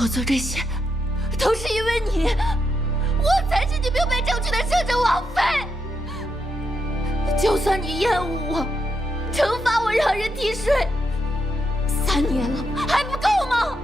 我做这些，都是因为你，我才是你明媒正娶的摄政王妃。就算你厌恶我，惩罚我让人替税，3年了还不够吗？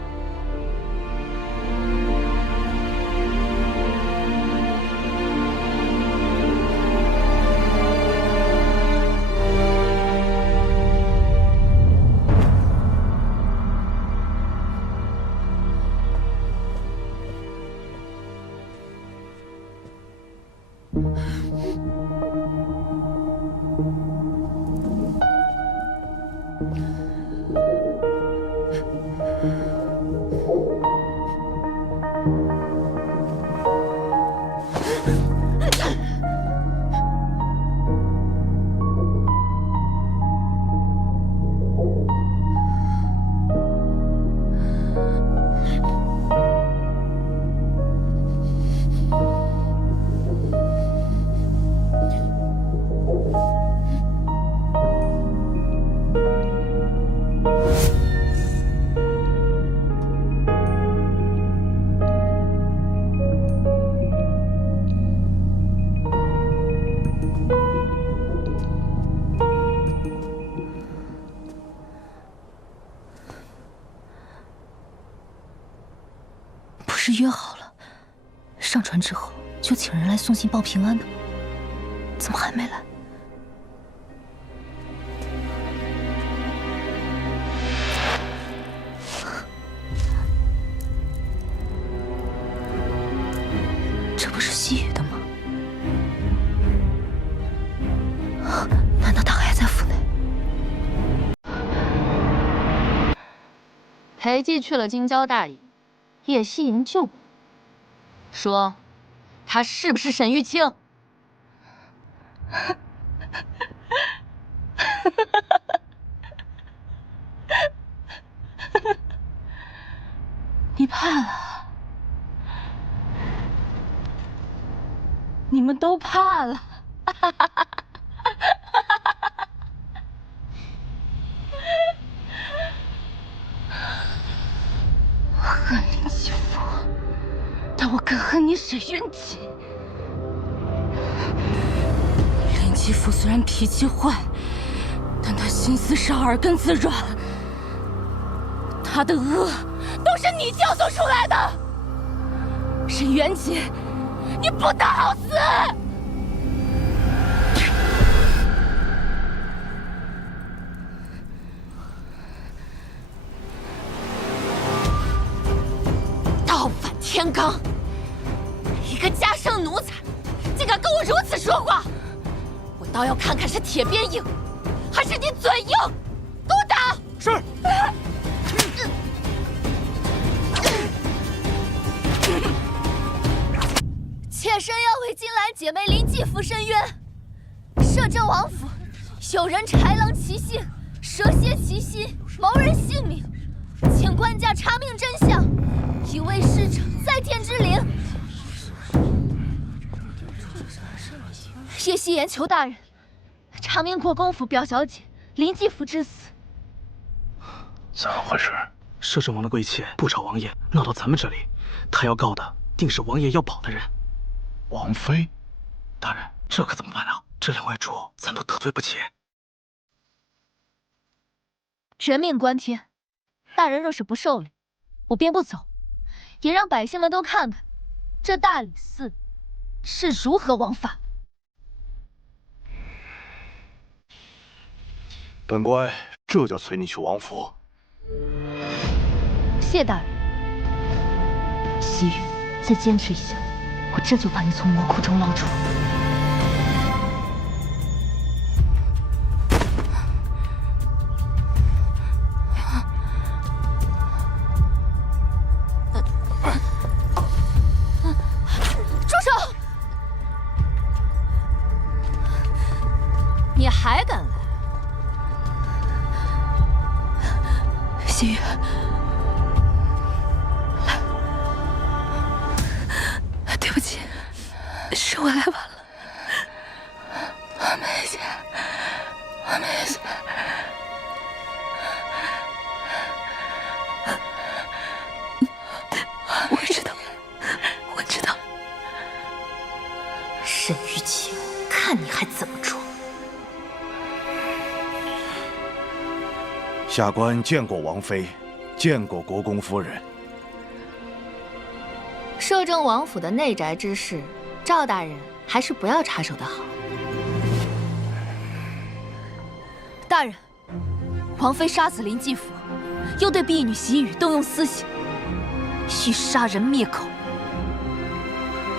不是约好了，上船之后就请人来送信报平安的吗？怎么还没来？这不是西域的吗？难道他还在府内？裴寂去了京郊大营。叶希莹救我，说他是不是沈玉清？你怕了，你们都怕了。恨林继父，但我更恨你沈渊起。林继父虽然脾气坏，但他心思少，耳根子软。他的恶都是你教唆出来的。沈渊起，你不得好死！倒反天罡，一个家生奴才，竟敢跟我如此说话！我倒要看看是铁鞭硬，还是你嘴硬！给我打！是。妾身要为金兰姐妹林继父申冤。摄政王府有人豺狼其姓，蛇蝎其心，谋人性命，请官家查明真相，以为使者在天之灵。叶希言求大人查明国公府表小姐林继父之死。怎么回事？摄政王的贵妾不找王爷，闹到咱们这里，他要告的定是王爷要保的人。王妃，大人，这可怎么办啊？这2位主咱都得罪不起。人命关天，大人若是不受理，我便不走，也让百姓们都看看这大理寺是如何枉法。本官这就随你去王府。谢大人。西域，再坚持一下，我这就把你从魔窟中捞出。住手！你还敢来？西域，对不起，是我来晚了。我没事，我没事。下官见过王妃，见过国公夫人。摄政王府的内宅之事，赵大人还是不要插手的好。大人，王妃杀死林继甫，又对婢女习雨动用私刑，欲杀人灭口。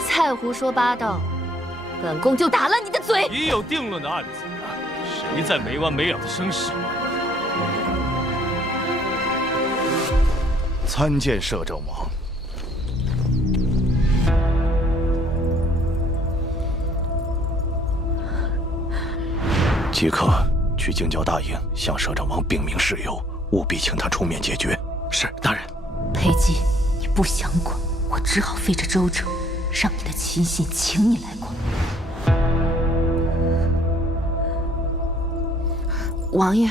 再胡说八道，本宫就打了你的嘴！已有定论的案子，谁在没完没了的生事？参见摄政王。即刻去京郊大营向摄政王禀明事由，务必请他出面解决。是大人。裴姬，你不想管，我只好费这周折，让你的亲信请你来管。王爷，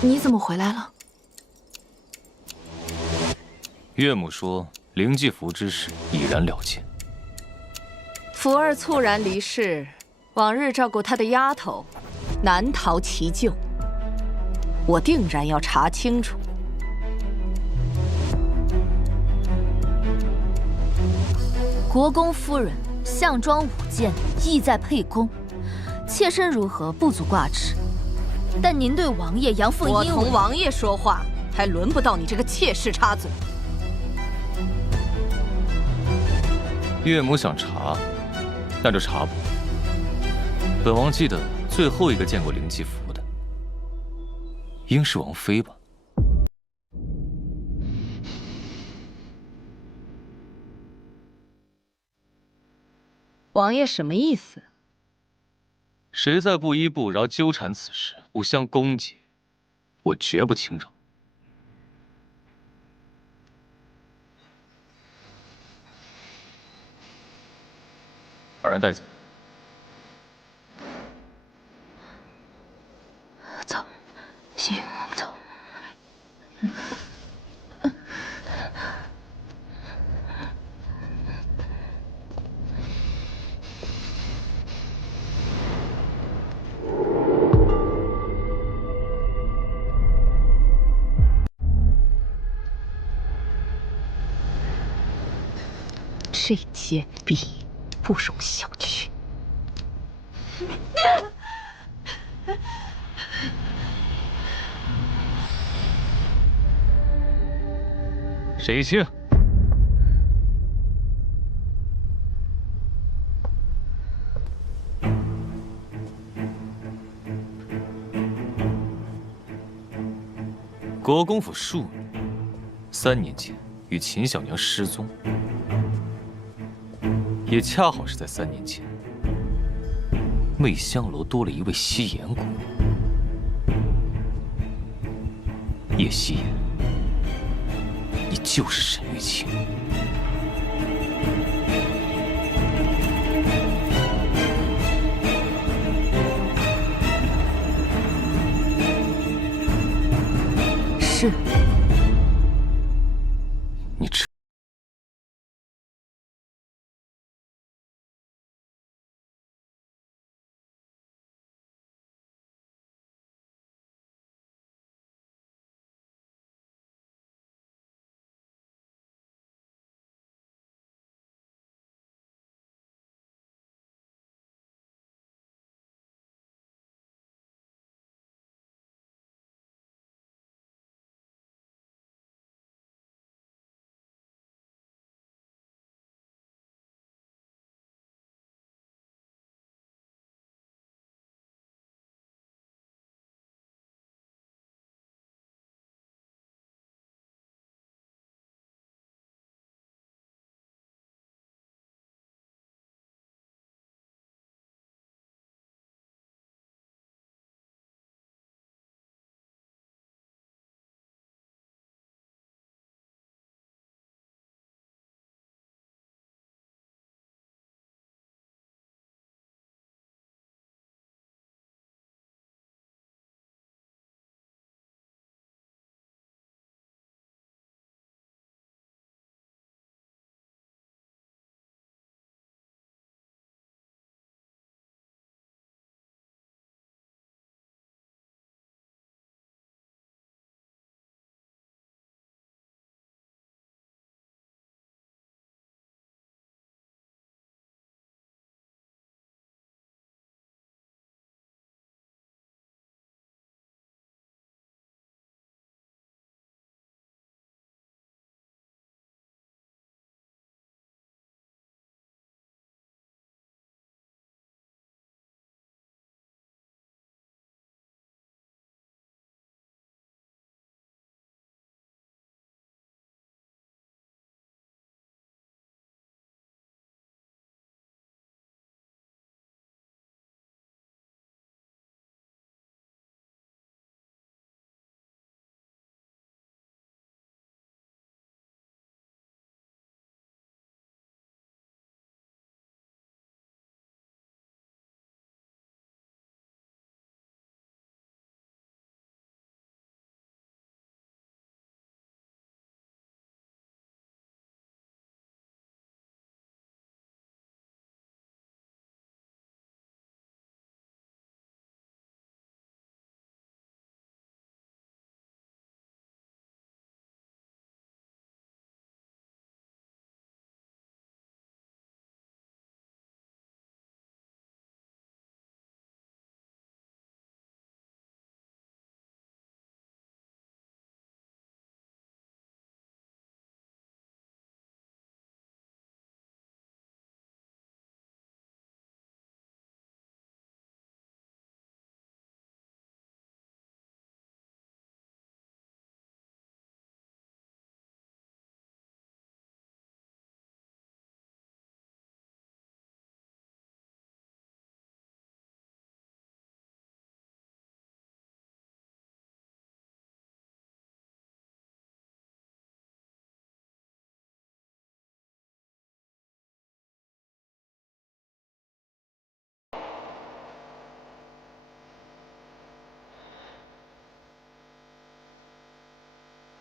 你怎么回来了？岳母说林继福之事已然了结。福儿猝然离世，往日照顾她的丫头难逃其咎，我定然要查清楚。国公夫人项庄舞剑，意在沛公，妾身如何不足挂齿？但您对王爷阳奉阴违，我同王爷说话，还轮不到你这个妾室插嘴。岳母想查，那就查吧。本王记得最后一个见过林继福的，应是王妃吧？王爷什么意思？谁在不依不饶纠缠此事，互相攻击，我绝不轻饶。把人带走。走，行，走。这些婢不容小觑。谁清？国公府庶女，3年前与秦小娘失踪，也恰好是在3年前，媚香楼多了一位西颜姑娘。叶夕颜，你就是沈玉清。是。你知。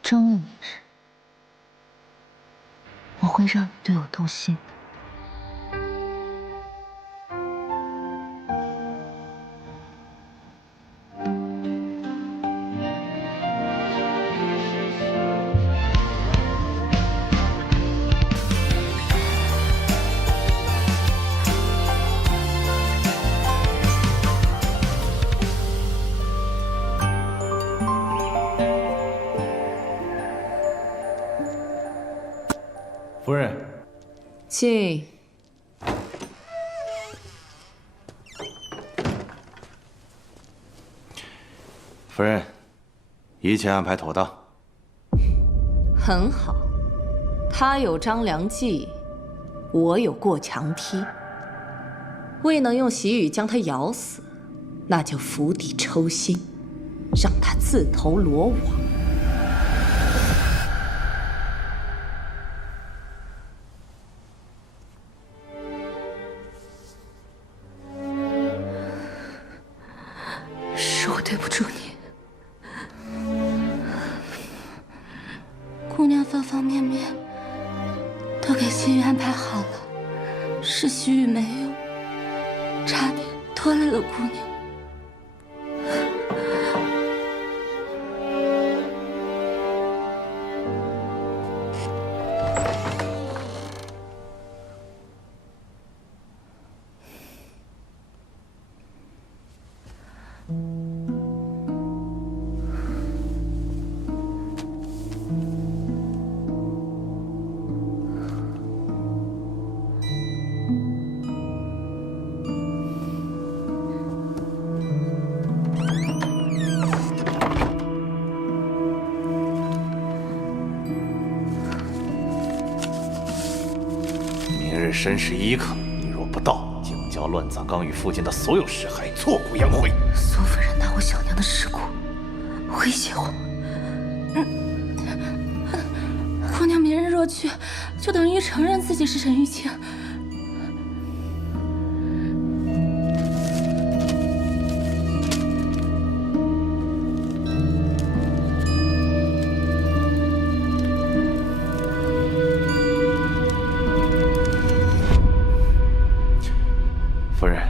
终有一日，我会让你对我动心的。夫人，进。夫人，一切安排妥当。很好，他有张良计，我有过墙梯。未能用喜雨将他咬死，那就釜底抽薪，让他自投罗网。是我对不住你。姑娘方方面面都给西域安排好了，是西域没有，差点拖累了姑娘。明日申时1刻，你若不到，京郊乱葬岗与附近的所有尸骸挫骨扬灰。苏夫人拿我小娘的尸骨威胁我，姑娘明日若去，就等于承认自己是沈玉清。夫人，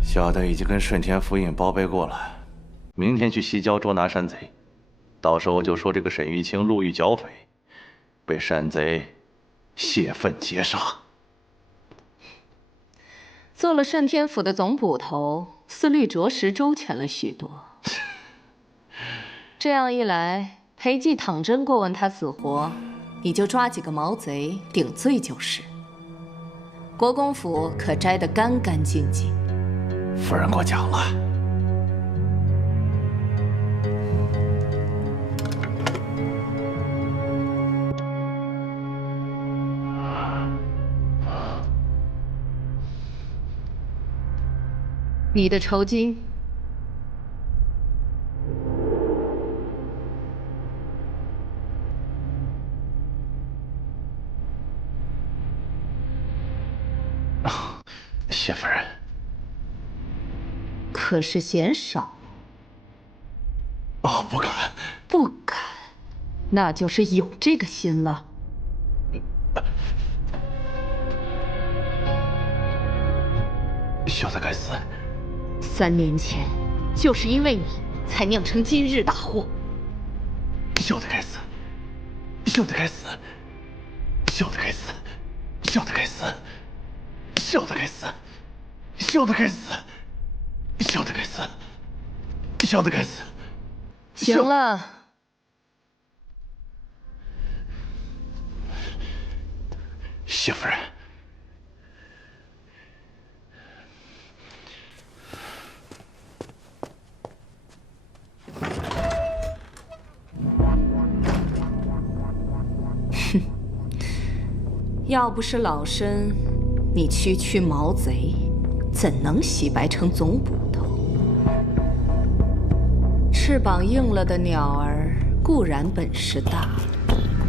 小的已经跟顺天府尹报备过了，明天去西郊捉拿山贼，到时候就说这个沈玉清路遇剿匪，被山贼泄愤劫杀。做了顺天府的总捕头，思虑着实周全了许多。这样一来，裴寂倘真过问他死活，你就抓几个毛贼顶罪就是。国公府可摘得干干净净。夫人过奖了。你的酬金。谢夫人。可是嫌少。哦，不敢。不敢，那就是有这个心了。小的该死。3年前，就是因为你，才酿成今日大祸。小的该死。小的该死。小的该死。小的该死。小的该死。小的该死。小的该死。小的该死。行了。谢夫人。哼，要不是老身，你区区毛贼，怎能洗白成总捕头？翅膀硬了的鸟儿固然本事大，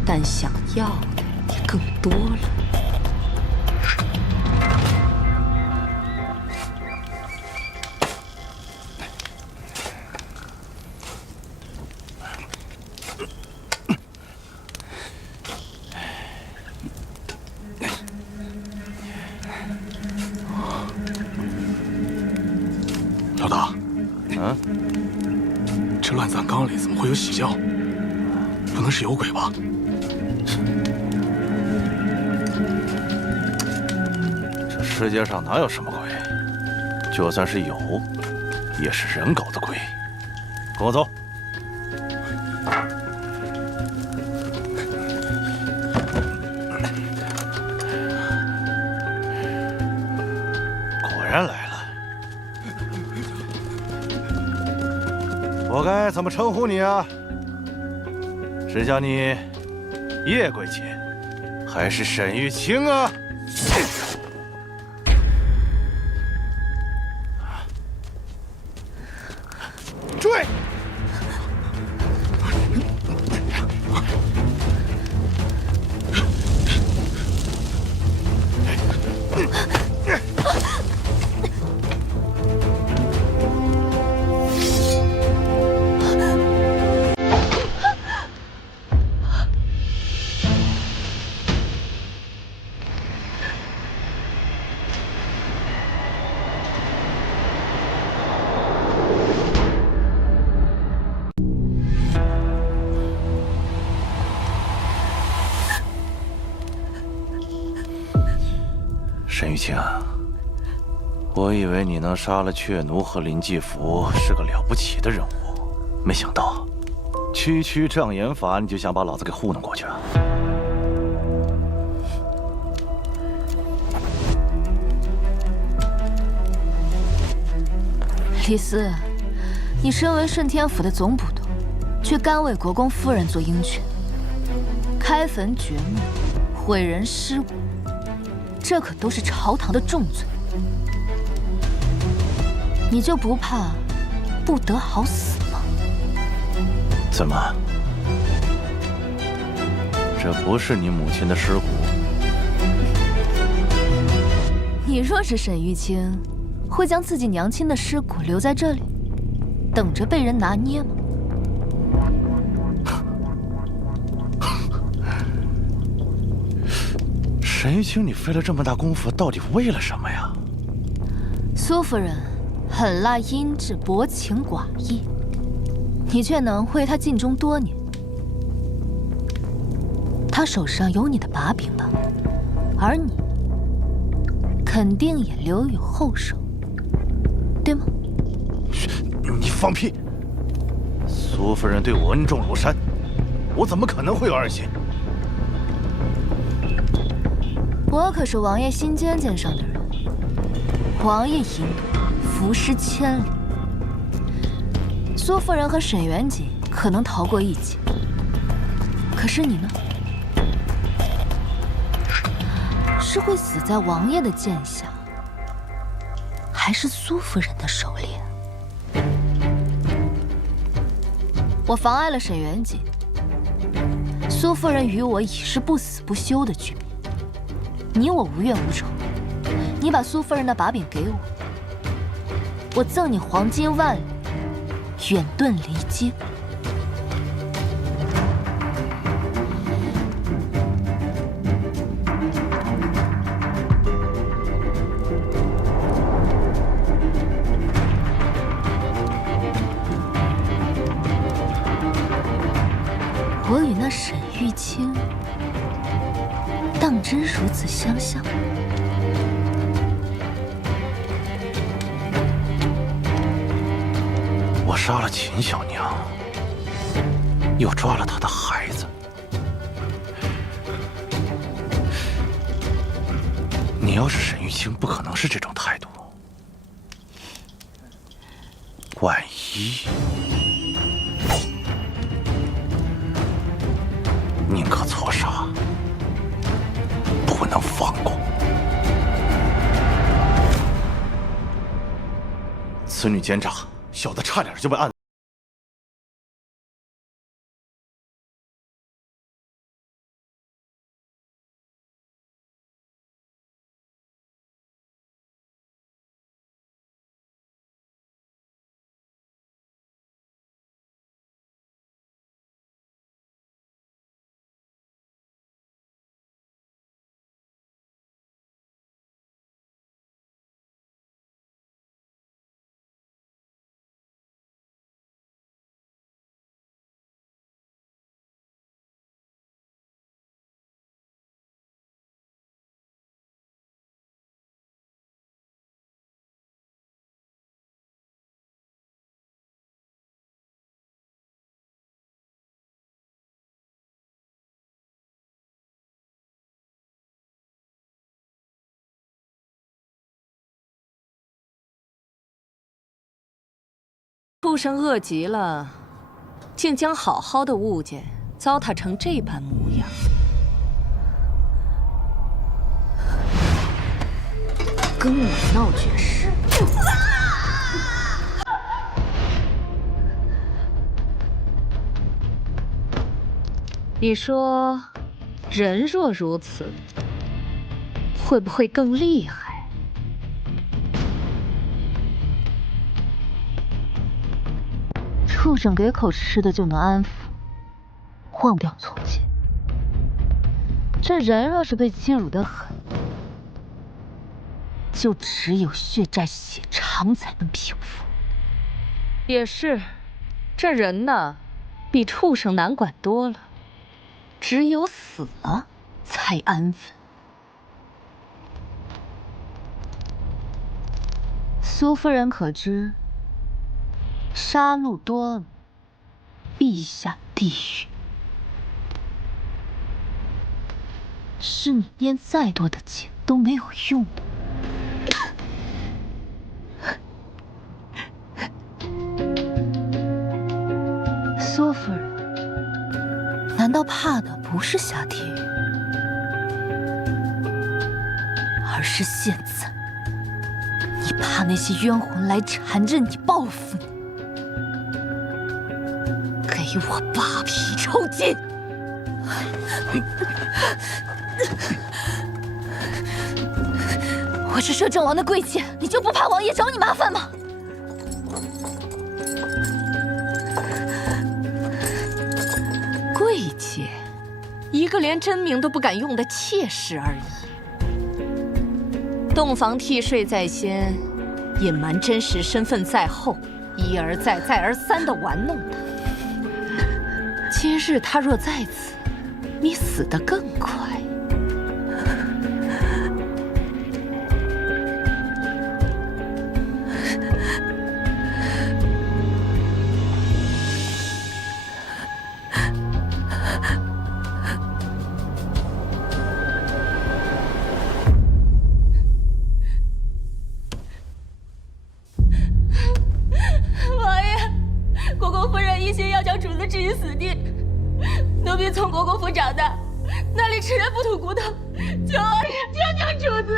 但想要的也更多了。啊？这乱葬岗里怎么会有喜轿？不能是有鬼吧？这世界上哪有什么鬼？就算是有，也是人搞的鬼。跟我走。果然来了。我该怎么称呼你啊？是叫你叶贵姐，还是沈玉清啊？追！沈玉清，我以为你能杀了雀奴和林继福是个了不起的人物，没想到区区障眼法你就想把老子给糊弄过去啊！李斯，你身为顺天府的总捕头，却甘为国公夫人做鹰犬，开坟掘墓，毁人尸骨，这可都是朝堂的重罪。你就不怕不得好死吗？怎么？这不是你母亲的尸骨？你若是沈玉清，会将自己娘亲的尸骨留在这里，等着被人拿捏吗？沈玉清，你费了这么大功夫，到底为了什么呀？苏夫人狠辣阴质，薄情寡义，你却能为她尽忠多年。她手上有你的把柄吧，而你肯定也留有后手，对吗？你放屁！苏夫人对我恩重如山，我怎么可能会有二心？我可是王爷心尖尖上的人，王爷一怒，伏尸千里。苏夫人和沈元锦可能逃过一劫，可是你呢？是会死在王爷的剑下，还是苏夫人的手里？我妨碍了沈元锦，苏夫人与我已是不死不休的局面。你我无怨无仇，你把苏夫人的把柄给我，我赠你黄金万两，远遁离京。我与那沈玉清当真如此相像？我杀了秦小娘，又抓了她的孩子，你要是沈玉清，不可能是这种态度。万一，宁可错杀，不能放过。此女奸诈，小的差点就被按。畜生恶极了，竟将好好的物件糟蹋成这般模样。跟我闹绝世！你说，人若如此，会不会更厉害？畜生给口吃的就能安抚，忘不掉从前。这人若是被欺辱得很，就只有血债血偿才能平复。也是，这人呢，比畜生难管多了。只有死了才安稳。苏夫人可知，杀戮多了，必下地狱。是你念再多的经都没有用的。苏夫人，难道怕的不是下地狱，而是现在？你怕那些冤魂来缠着你，报复你？给我扒皮抽筋！我是摄政王的贵妾，你就不怕王爷找你麻烦吗？贵妾，一个连真名都不敢用的妾室而已。洞房替税在先，隐瞒真实身份在后，一而再再而三的玩弄他。今日他若在此，你死得更快。奴婢从国公府长大，那里吃人不吐骨头，求王爷救救主子！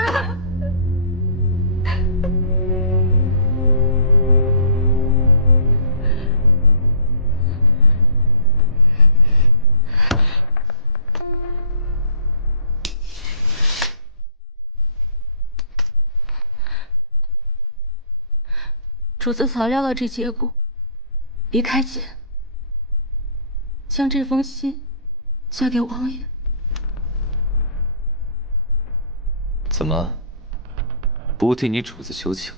主子早料到这结果，离开前将这封信交给王爷。怎么不替你主子求情？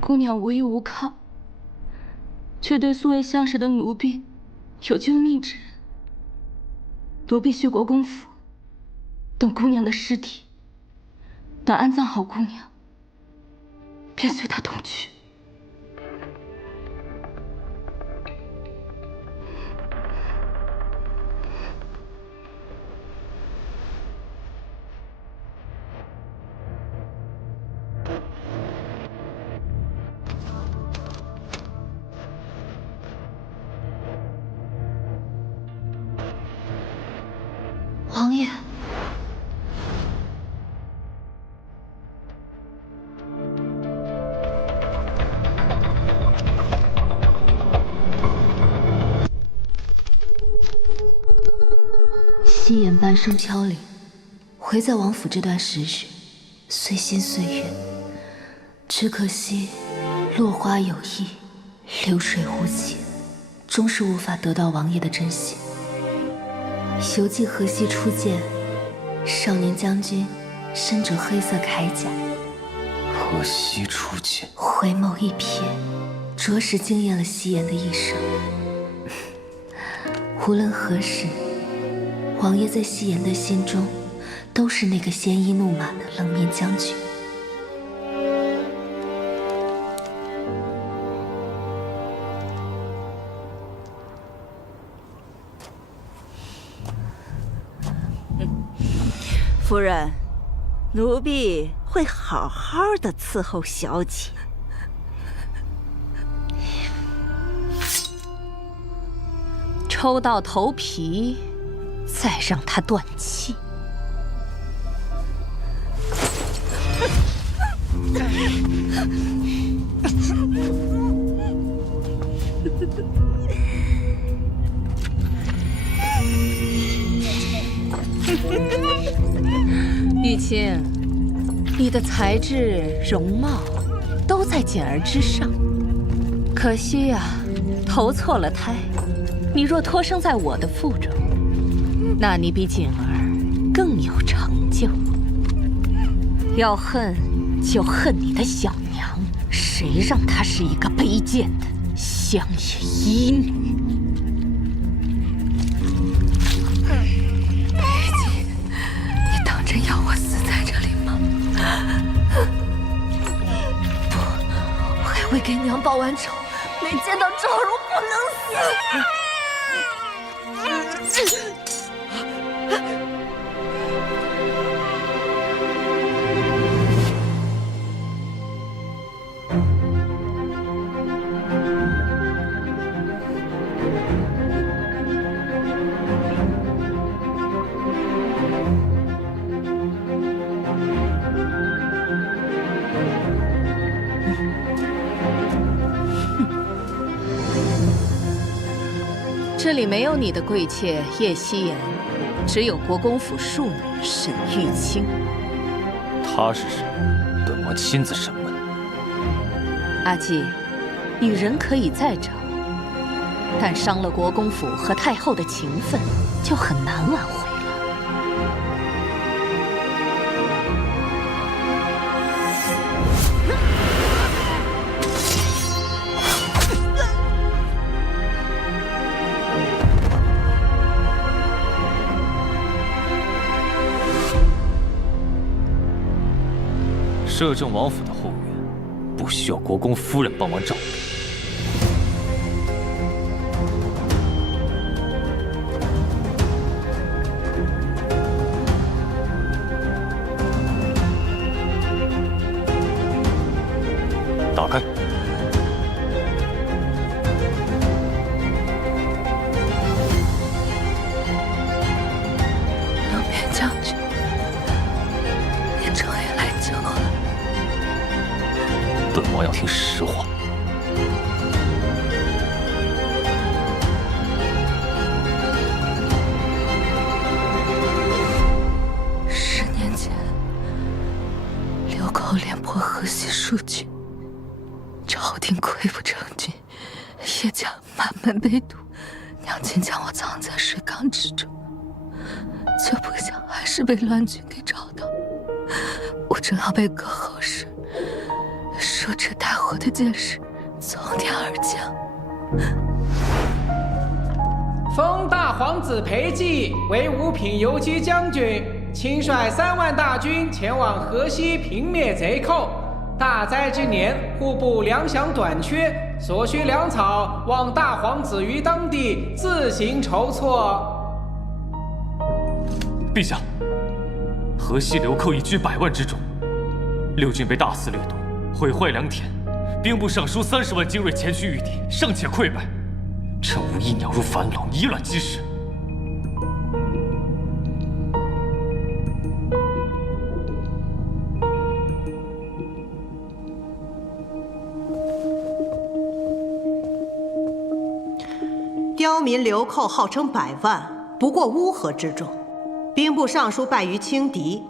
姑娘无依无靠，却对素未相识的奴婢有救命之恩。奴婢去国公府，等姑娘的尸体，等安葬好姑娘，便随她同去。王爷，夕颜半生飘零，回在王府这段时日，随心随愿。只可惜落花有意，流水无情，终是无法得到王爷的真心。犹记河西初见，少年将军身着黑色铠甲，河西初见，回眸一瞥，着实惊艳了夕颜的一生。无论何时，王爷在夕颜的心中，都是那个鲜衣怒马的冷面将军。夫人，奴婢会好好的伺候小姐。抽到头皮，再让他断气。玉清，你的才智、容貌都在简儿之上，可惜呀，投错了胎。你若托生在我的腹中，那你比简儿更有成就。要恨就恨你的小娘，谁让她是一个卑贱的乡野医女？你当真要我死在这里吗？不，我还未给娘报完仇，没见到赵荣不能死。这里没有你的贵妾叶希颜，只有国公府庶女沈玉清。她是谁？本王亲自审问。阿纪，女人可以再找，但伤了国公府和太后的情分，就很难挽回了。摄政王府的后院，不需要国公夫人帮忙照顾。打开。冷面将军，你终于来救我了。本王要听实话。10年前，流寇廉颇河西戍军，朝廷溃不成军，叶家满门被屠，娘亲将我藏在水缸之中，却不想还是被乱军给找到。我正要被割喉时，手持带火的箭矢从天而降。封大皇子裴寂为五品游击将军，亲率3万大军前往河西平灭贼寇。大灾之年，户部粮饷短缺，所需粮草望大皇子于当地自行筹措。陛下，河西流寇一居100万之众，六军被大肆掠夺，毁坏良田，兵部尚书30万精锐前去御敌，尚且溃败，臣无意鸟入樊笼，以卵击石。刁民流寇号称100万，不过乌合之众。兵部尚书败于轻敌，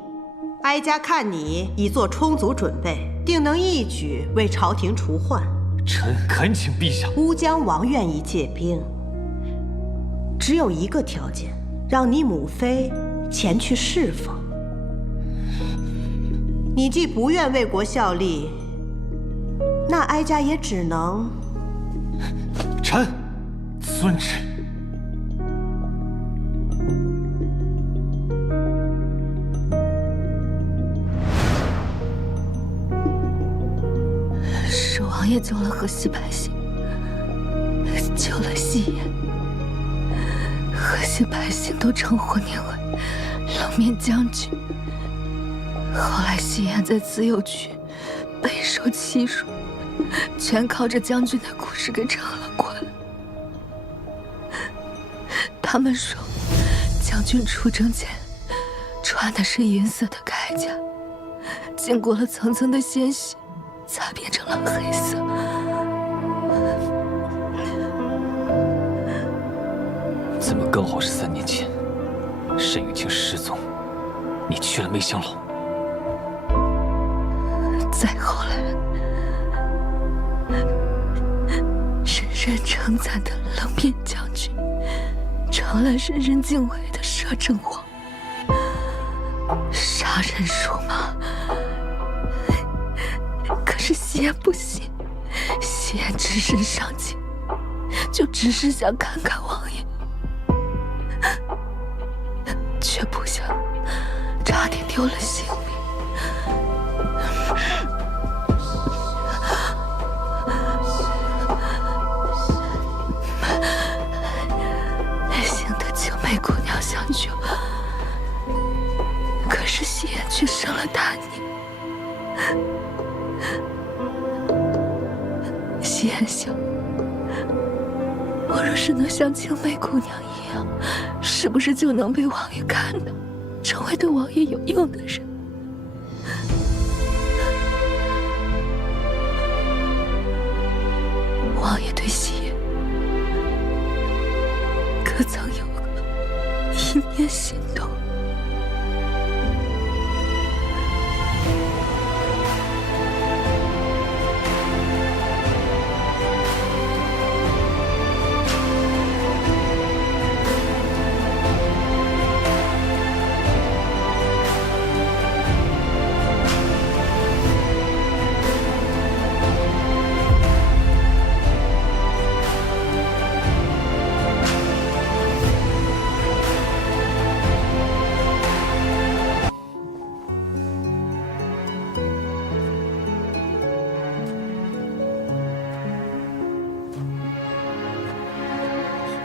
哀家看你已做充足准备，定能一举为朝廷除患。臣恳请陛下。乌江王愿意借兵，只有一个条件，让你母妃前去侍奉。你既不愿为国效力，那哀家也只能……臣遵旨。是王爷救了河西百姓，救了西颜，河西百姓都称呼你为冷面将军。后来西颜在自由区备受欺辱，全靠着将军的故事给撑了过来。他们说，将军出征前穿的是银色的铠甲，经过了层层的鲜血，才变成了黑色。怎么刚好是3年前，沈玉清失踪，你去了梅香楼？再后来，人人称赞的冷面将军，成了人人敬畏的摄政王。杀人如麻，可是西颜不信，西颜只身上前，就只是想看看王爷，却不想差点丢了性命。幸得青梅姑娘相救，可是西颜却生了大逆。西颜想，我若是能像青梅姑娘一样，是不是就能被王爷看到，成为对王爷有用的人？王爷对西颜可曾有过一念心动？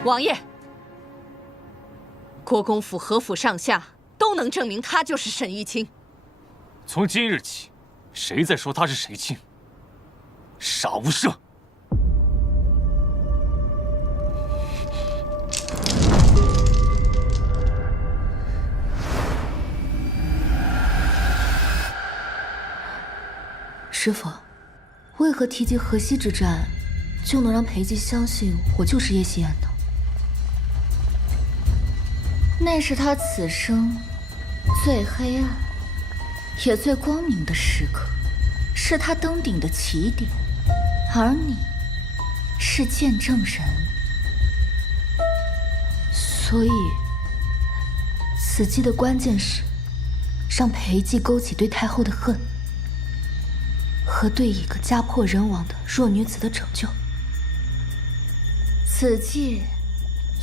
王爷，国公府、何府上下都能证明他就是沈玉清。从今日起，谁再说他是沈玉清，杀无赦！师父，为何提及河西之战，就能让裴寂相信我就是叶夕颜呢？那是他此生最黑暗也最光明的时刻，是他登顶的起点，而你是见证人。所以，此计的关键是让裴寂勾起对太后的恨，和对一个家破人亡的弱女子的拯救。此计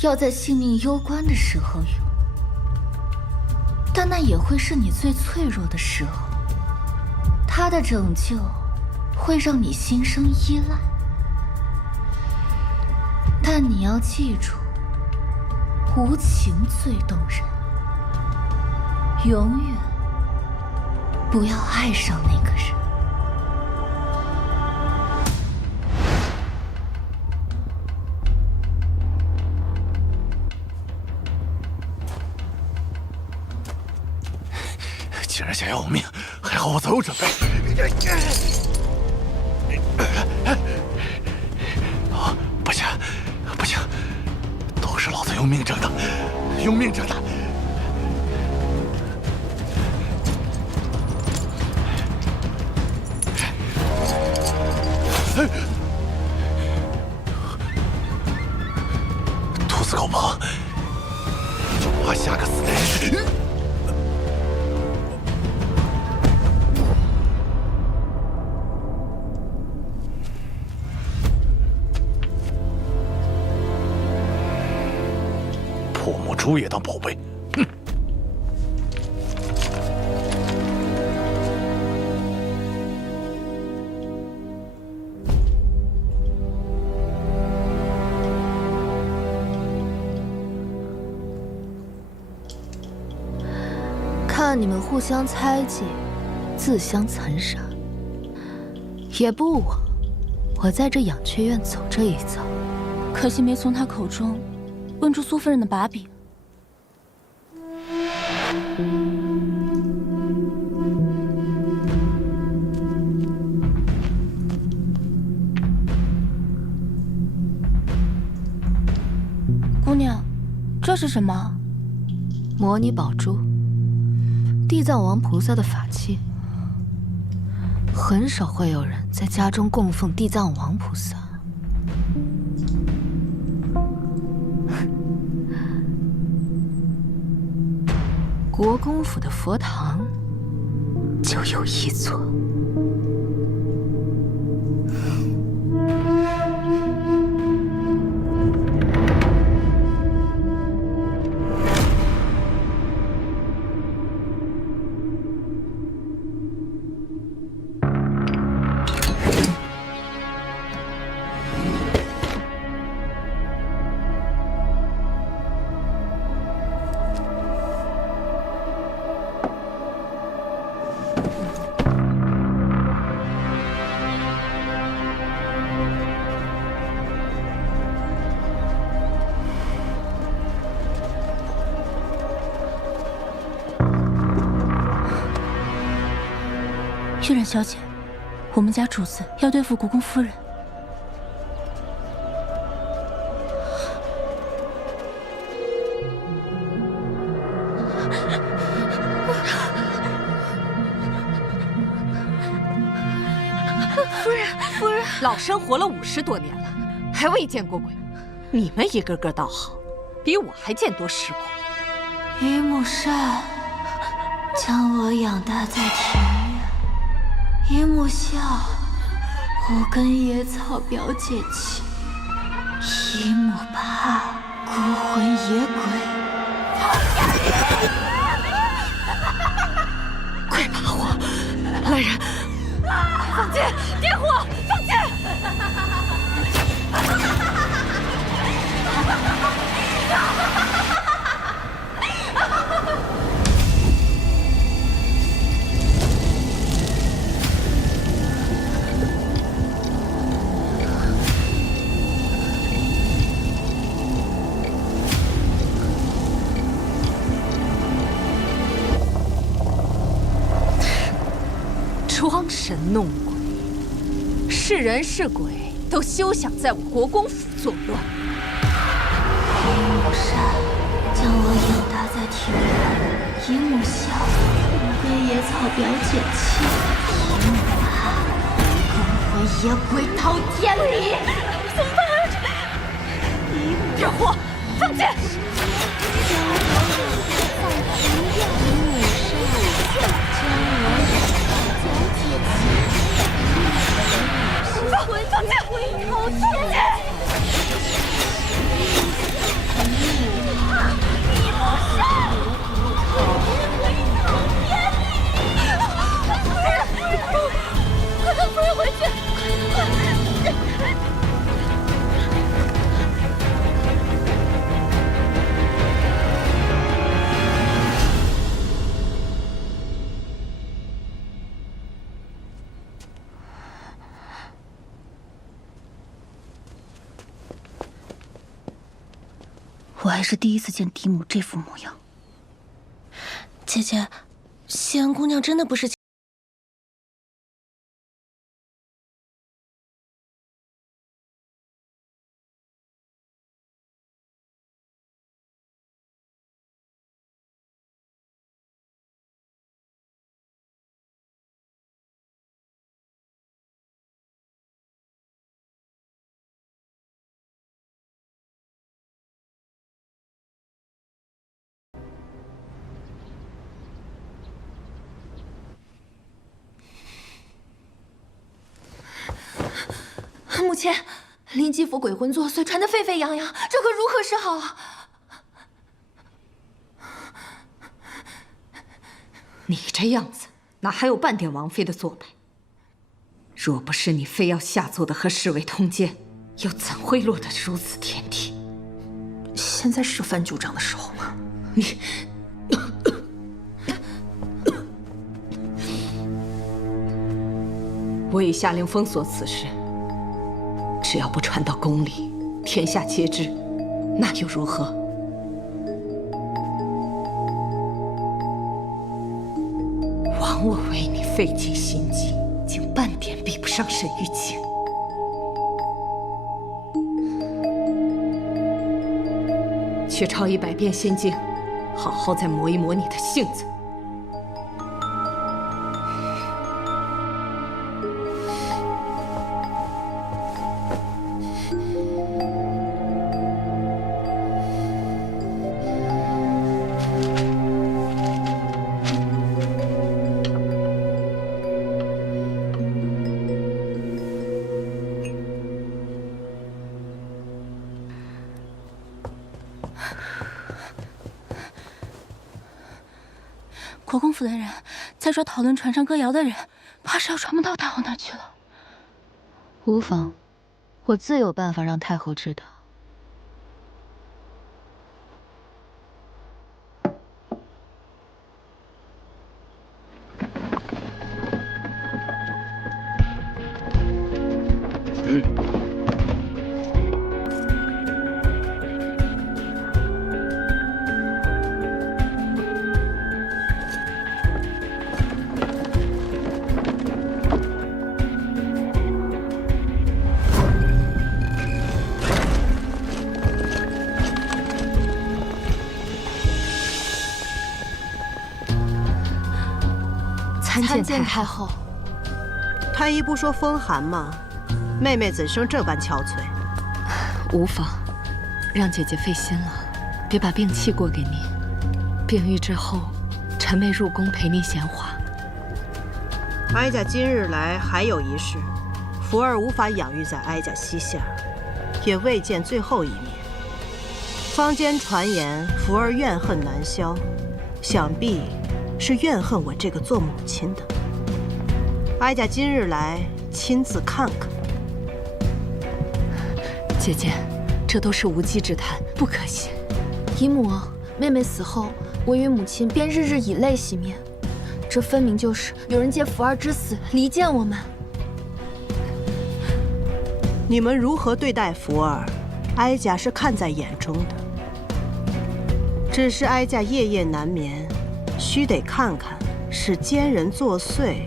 要在性命攸关的时候用，但那也会是你最脆弱的时候。他的拯救会让你心生依赖，但你要记住，无情最动人，永远不要爱上那个人。既然想要我命，还好我早有准备。不行，不行，都是老子用命挣的，用命挣的。兔死狗烹，我下个死的人。破魔珠也当宝贝，哼！看你们互相猜忌，自相残杀，也不枉我在这养雀院走这一遭。可惜没从他口中问住苏夫人的把柄。姑娘，这是什么？摩尼宝珠，地藏王菩萨的法器。很少会有人在家中供奉地藏王菩萨。国公府的佛堂就有一座。玉然小姐，我们家主子要对付国公夫人。夫人，老身活了50多年了，还未见过鬼。你们一个个倒好，比我还见多识广。于木善将我养大在庭院，于木笑我跟野草表姐妻，于木怕孤魂野鬼。快把火！来人，放箭！点火！放箭！装神弄鬼，是人是鬼都休想在我国公府作乱。于木善将我养大在庭院，于木笑我跟野草表姐妻，于木怕孤魂野鬼逃天理。怎么办？点火！放箭！放箭！逃天理！快让夫人回去！我还是第一次见嫡母这副模样。姐姐，西安姑娘真的不是。母亲，临济府鬼魂作祟传得沸沸扬扬，这可如何是好啊？你这样子，哪还有半点王妃的做派？若不是你非要下作的和侍卫通奸，又怎会落得如此田地？现在是翻旧账的时候吗？你，我已下令封锁此事。只要不传到宫里，天下皆知，那又如何？枉我为你费尽心机，竟半点比不上沈玉清。去抄100遍心经，好好再磨一磨你的性子。国公府的人在这讨论船上歌谣的人，怕是要传不到太后那儿去了。无妨，我自有办法让太后知道。参见太后。太医不说风寒吗？妹妹怎生这般憔悴？无妨，让姐姐费心了，别把病气过给你。病愈之后，臣妹入宫陪你闲话。哀家今日来还有一事，福儿无法养育在哀家膝下，也未见最后一面。坊间传言福儿怨恨难消，想必是怨恨我这个做母亲的。哀家今日来亲自看看。姐姐，这都是无稽之谈，不可信。姨母，妹妹死后，我与母亲便日日以泪洗面，这分明就是有人借福儿之死离间我们。你们如何对待福儿，哀家是看在眼中的。只是哀家夜夜难眠，须得看看是奸人作祟，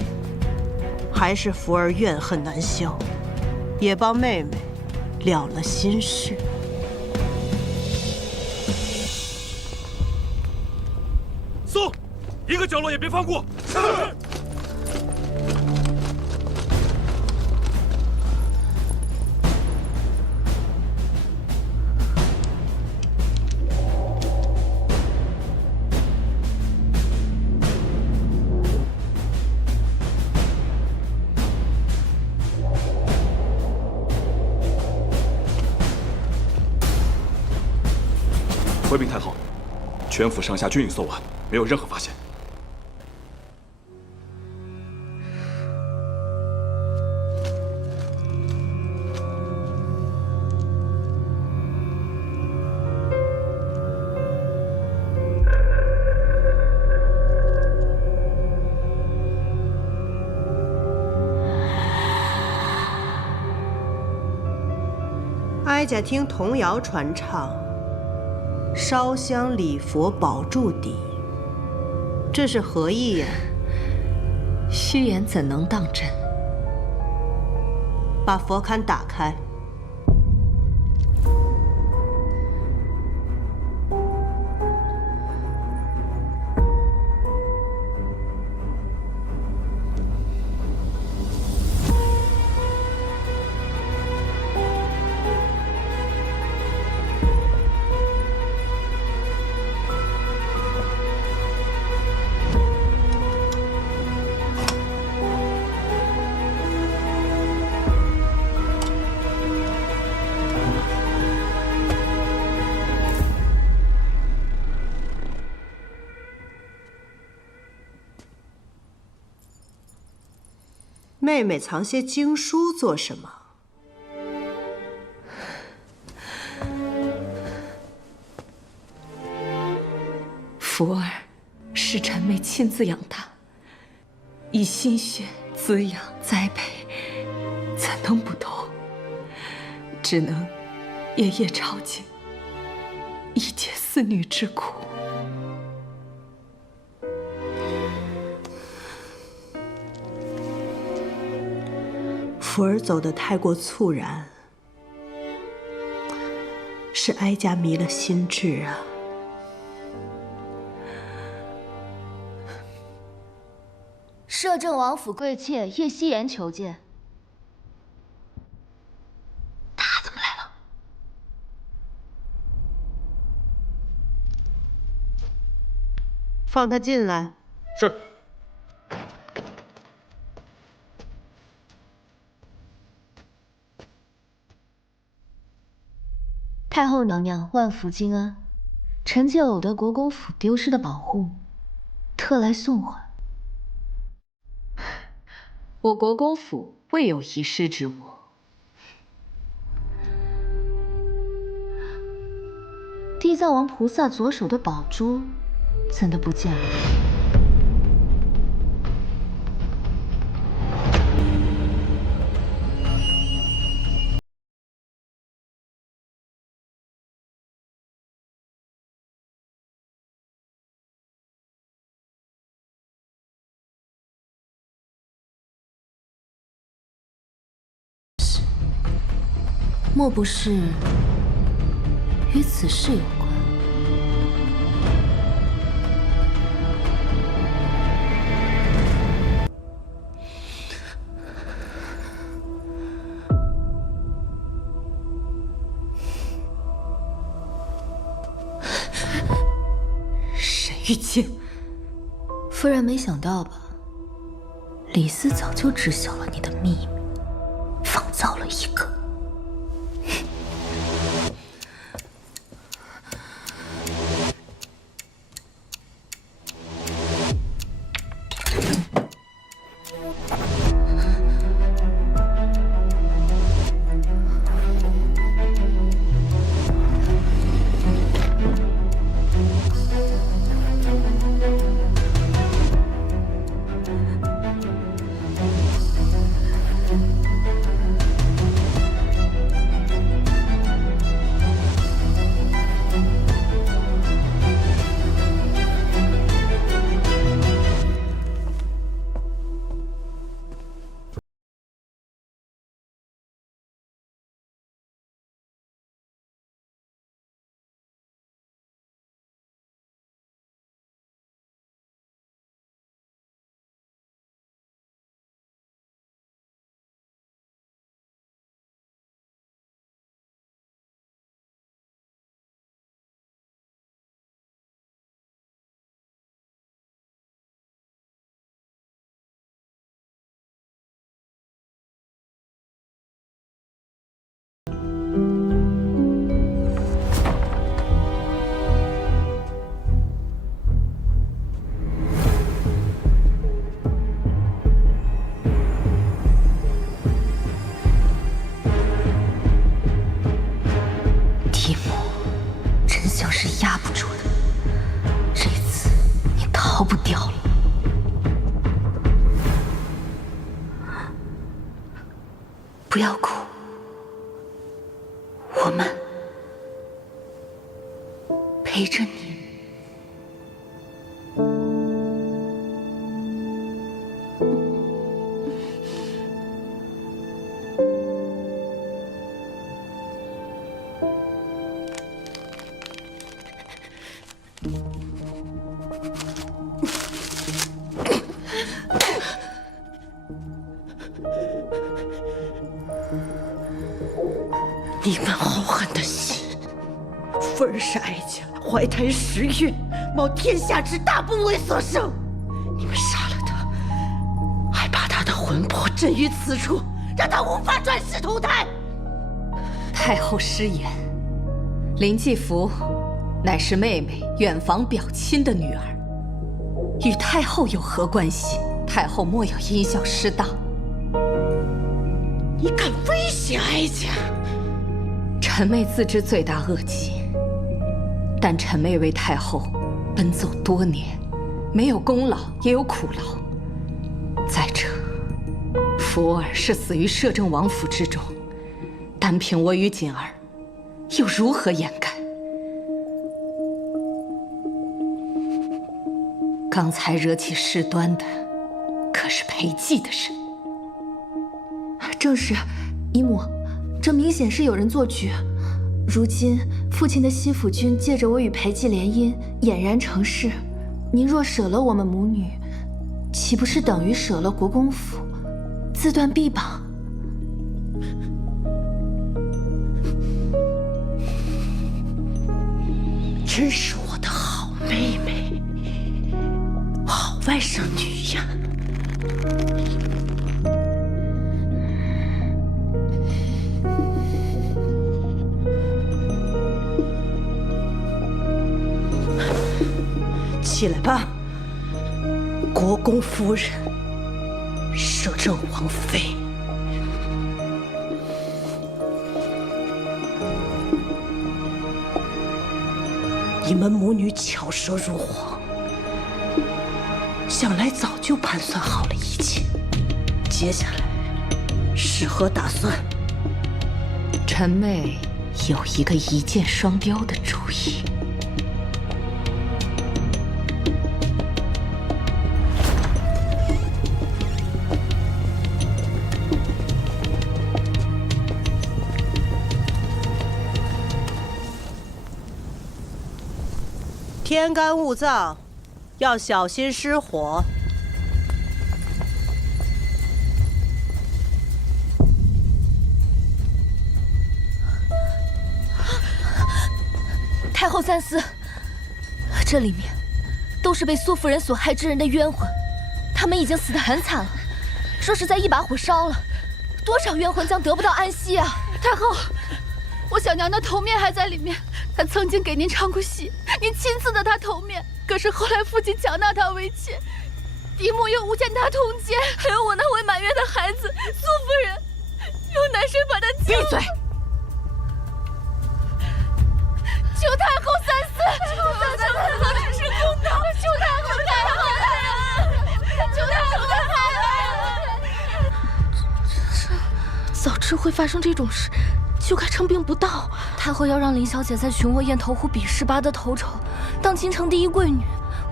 还是福儿怨恨难消，也帮妹妹了了心事。搜，一个角落也别放过。回禀太后，全府上下均已搜完，没有任何发现。哀家听童谣传唱，烧香礼佛保住底，这是何意呀？虚言怎能当真？把佛龛打开。妹妹藏些经书做什么？福儿是臣妹亲自养大，以心血滋养栽培，怎能不懂？只能夜夜抄经，一解思女之苦。福儿走得太过猝然，是哀家迷了心智啊。摄政王府贵妾叶希颜求见。他怎么来了？放他进来。是。太后娘娘万福金安，臣妾偶得国公府丢失的宝物，特来送还。我国公府未有遗失之物。地藏王菩萨左手的宝珠，怎的不见了？莫不是与此事有关？沈玉清，夫人没想到吧？李斯早就知晓了你的秘密，仿造了一个。逃不掉了。不要哭，我们陪着你。 你们豪狠的心，妇儿是哀家怀胎10月，冒天下之大不韪所生。你们杀了他，还把他的魂魄镇于此处，让他无法转世投胎。太后失言，林继福乃是妹妹远房表亲的女儿，与太后有何关系？太后莫要因小失大。你敢威胁哀家？ 臣妹自知罪大恶极，但臣妹为太后奔走多年，没有功劳也有苦劳。再者，福儿是死于摄政王府之中，单凭我与锦儿，又如何掩盖？刚才惹起事端的，可是裴寂的人。正是，姨母，这明显是有人做局。如今父亲的西府君借着我与裴寂联姻，俨然成事。您若舍了我们母女，岂不是等于舍了国公府，自断臂膀？真是我的好妹妹，好外甥女呀！起来吧，国公夫人，摄政王妃。你们母女巧舌如簧，想来早就盘算好了一切。接下来是何打算？臣妹有一个一箭双雕的主意。天干物燥，要小心失火。太后三思，这里面都是被苏夫人所害之人的冤魂，他们已经死得很惨了。若是再一把火烧了，多少冤魂将得不到安息啊！太后，我小娘的头面还在里面，她曾经给您唱过戏，您亲赐的她头面，可是后来父亲强纳她为妾，嫡母又诬陷她通奸，还有我那位满月的孩子苏夫人，又难谁把她救？闭嘴！求太后三思，求太后只是公道，求太后太后，求太后太后。早知会发生这种事，就该称病不到。太后要让林小姐在群卧宴投壶比试拔得头筹，当京城第一贵女。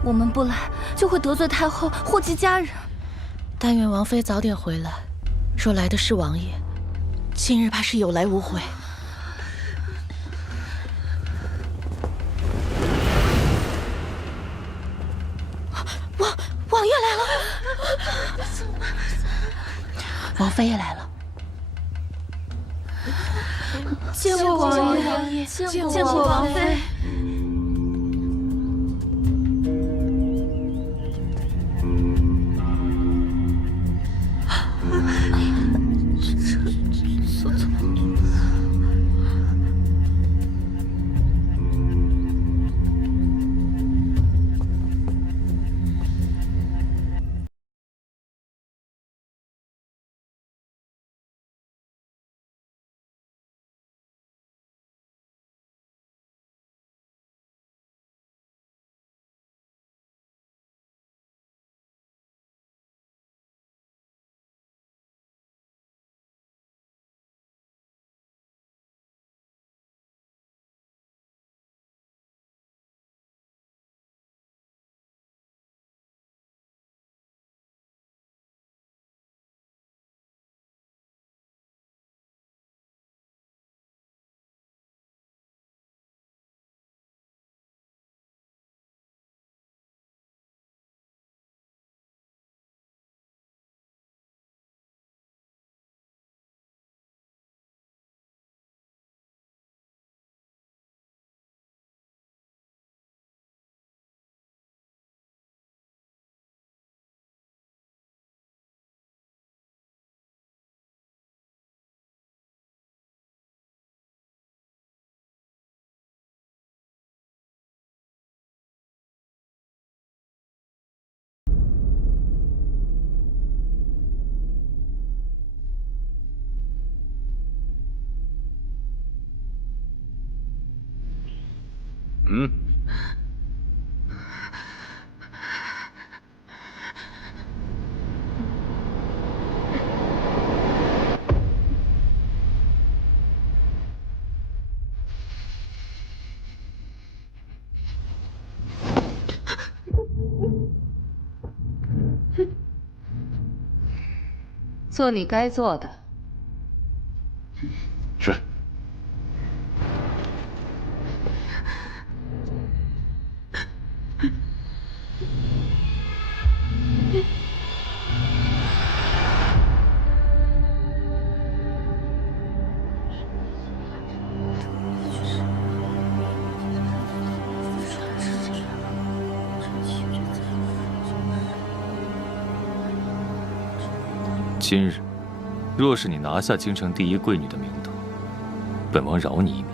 我们不来，就会得罪太后，祸及家人。但愿王妃早点回来。若来的是王爷，今日怕是有来无回。王爷来了，王妃也来了。见过王爷，见过王妃。做你该做的。是。今日，若是你拿下京城第一贵女的名头，本王饶你一命；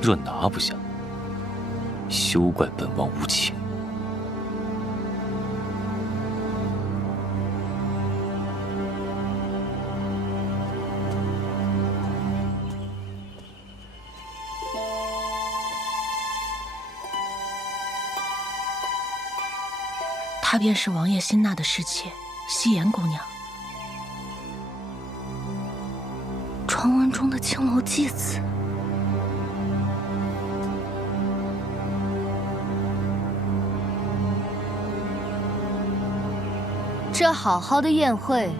若拿不下，休怪本王无情。她便是王爷新纳的侍妾夕颜姑娘。传闻中的青楼妓子，这好好的宴会，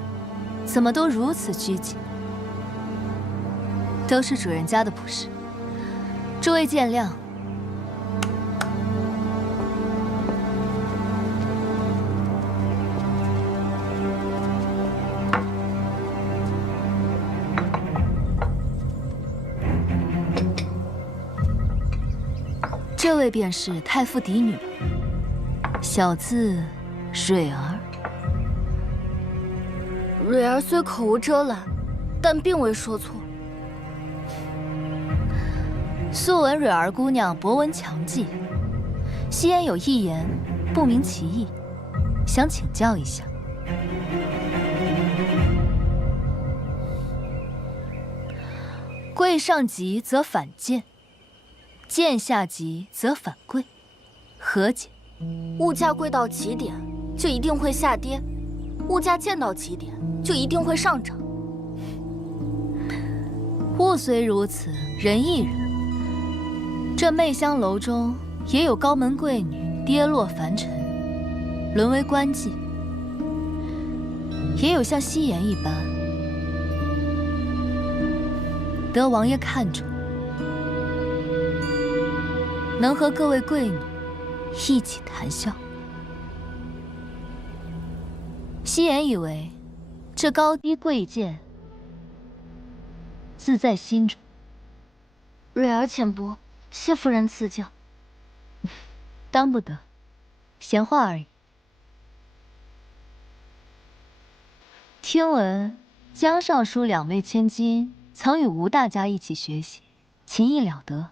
怎么都如此拘谨？都是主人家的仆事，诸位见谅。这位便是太傅嫡女，小字蕊儿。蕊儿虽口无遮拦，但并未说错。素闻蕊儿姑娘博闻强记，夕颜有一言不明其意，想请教一下。贵上级则反贱，贱下级则反贵，何解？物价贵到极点，就一定会下跌；物价贱到极点，就一定会上涨。物虽如此，人亦然。这媚香楼中也有高门贵女跌落凡尘，沦为官妓；也有像夕颜一般，得王爷看中，能和各位贵女一起谈笑。夕颜以为，这高低贵贱自在心中。蕊儿浅薄，谢夫人赐教。当不得，闲话而已。听闻江尚书两位千金曾与吴大家一起学习，琴艺了得。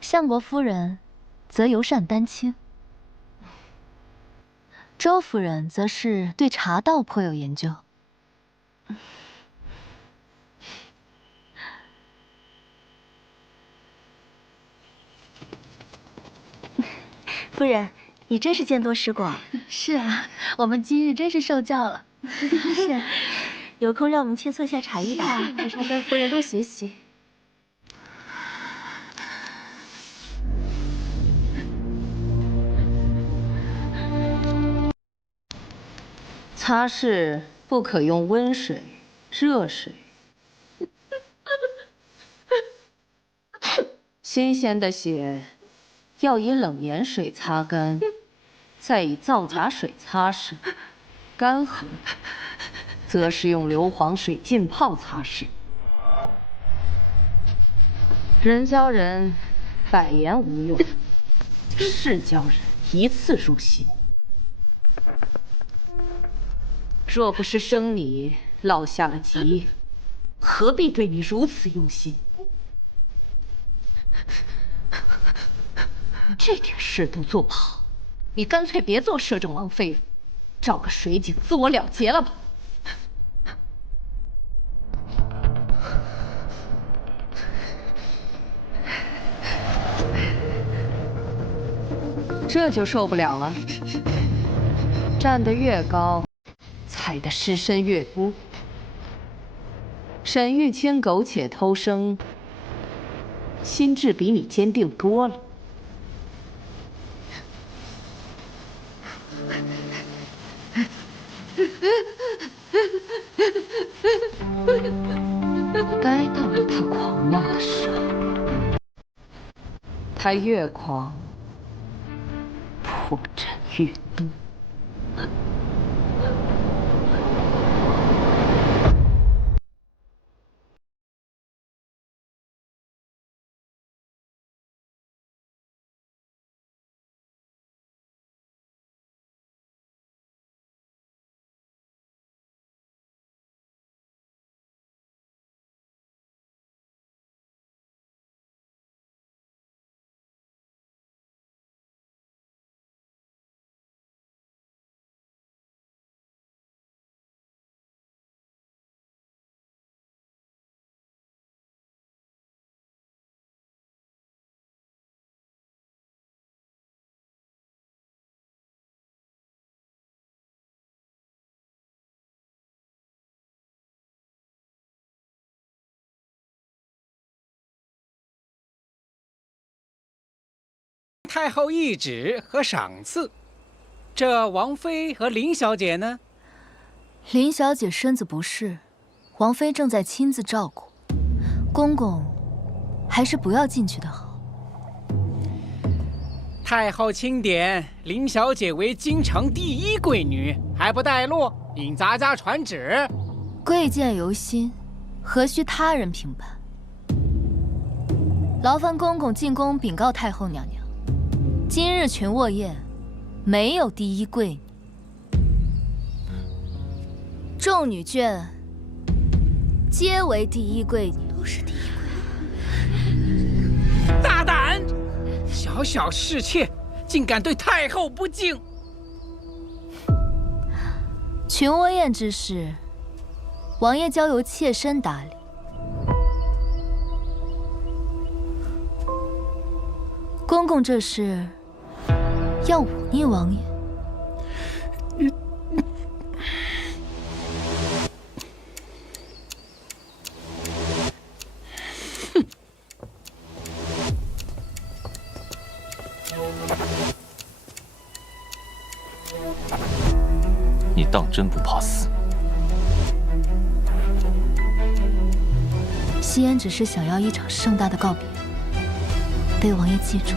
相国夫人则尤善丹青，周夫人则是对茶道颇有研究。夫人，你真是见多识广。是啊，我们今日真是受教了。是，有空让我们切磋下茶艺吧。马上跟夫人多学习。擦拭不可用温水、热水。新鲜的血要以冷盐水擦干，再以皂荚水擦拭；干涸则是用硫磺水浸泡擦拭。人教人百言无用，事教人一次入心。若不是生你落下了疾，何必对你如此用心？这点事都做不好，你干脆别做摄政王妃了，找个水井自我了结了吧。这就受不了了，站得越高，踩的尸身越多。沈玉清苟且偷生，心智比你坚定多了。他越狂，破绽越多。太后懿旨和赏赐，这王妃和林小姐呢？林小姐身子不适，王妃正在亲自照顾。公公，还是不要进去的好。太后钦点林小姐为京城第一贵女，还不带路，引咱家传旨。贵贱由心，何须他人评判？劳烦公公进宫禀告太后娘娘。今日群卧宴，没有第一贵女，众女眷皆为第一贵女，都是第一贵女。大胆！小小侍妾，竟敢对太后不敬！群卧宴之事，王爷交由妾身打理。公公这是要忤逆王爷？你当真不怕死？夕颜只是想要一场盛大的告别，被王爷记住。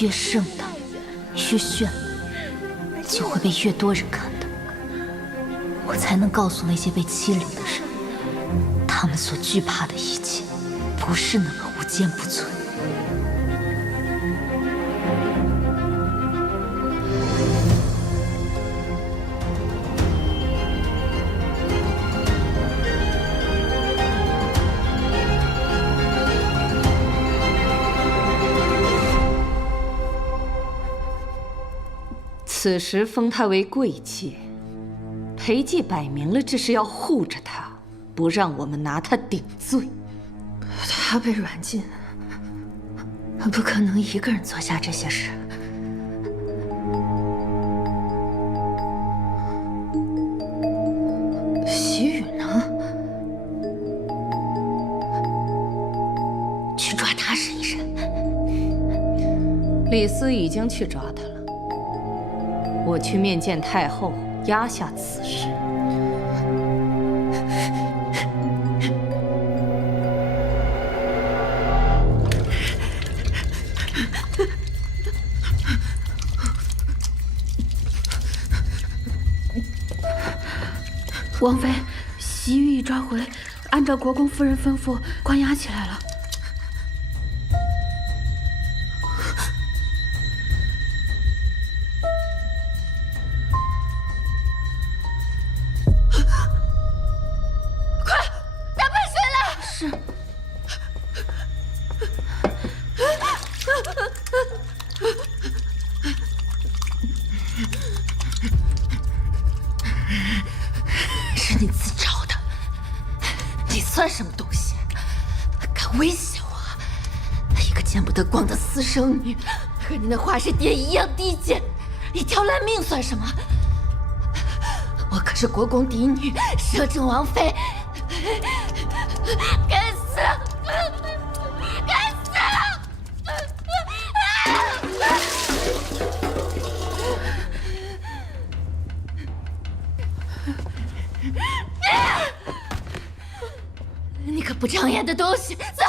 越盛大，越炫，就会被越多人看到。我才能告诉那些被欺凌的人，他们所惧怕的一切，不是那么无坚不摧。此时封她为贵妾，裴寂摆明了这是要护着她，不让我们拿她顶罪。她被软禁，不可能一个人做下这些事。喜雨呢？去抓他审一审。李斯已经去抓他了。我去面见太后，压下此事。王妃，喜雨已抓回，按照国公夫人吩咐，关押起来了。是你自找的，你算什么东西？敢威胁我？一个见不得光的私生女，和你那华氏蝶一样低贱，一条烂命算什么？我可是国公嫡女，摄政王妃，该死！该死了！你个不长眼的东西，走！